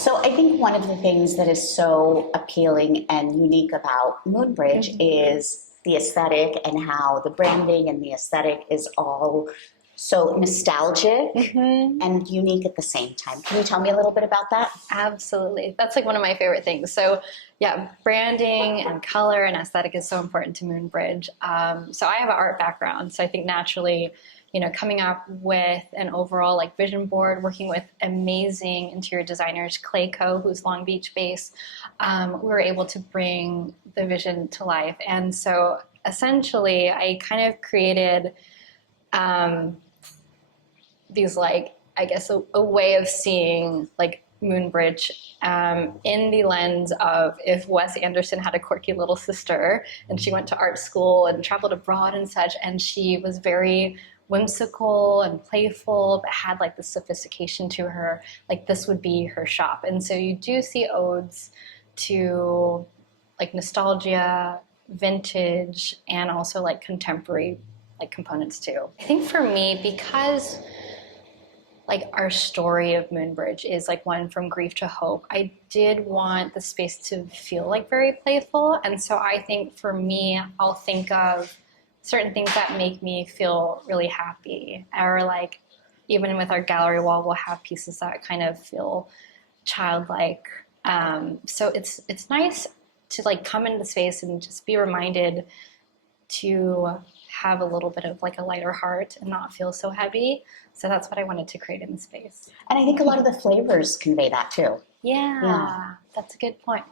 So I think one of the things that is so appealing and unique about Moonbridge is the aesthetic and how the branding and the aesthetic is all so nostalgic and unique at the same time. Can you tell me a little bit about that? Absolutely. That's like one of my favorite things. So yeah, branding and color and aesthetic is so important to Moonbridge. So I have an art background, so I think naturally, coming up with an overall like vision board, working with amazing interior designers, Clayco, who's Long Beach based, we were able to bring the vision to life. And so essentially, I kind of created these like, I guess, a way of seeing like Moonbridge in the lens of if Wes Anderson had a quirky little sister and she went to art school and traveled abroad and such, and she was very whimsical and playful but had like the sophistication to her, like this would be her shop. And so you do see odes to like nostalgia, vintage, and also like contemporary like components too. I think for me, because like our story of Moonbridge is like one from grief to hope, I did want the space to feel like very playful. And so I think for me, I'll think of certain things that make me feel really happy, or like even with our gallery wall, we'll have pieces that kind of feel childlike. So it's nice to like come into the space and just be reminded to have a little bit of like a lighter heart and not feel so heavy. So that's what I wanted to create in the space. And I think a lot of the flavors convey that too. Yeah. That's a good point.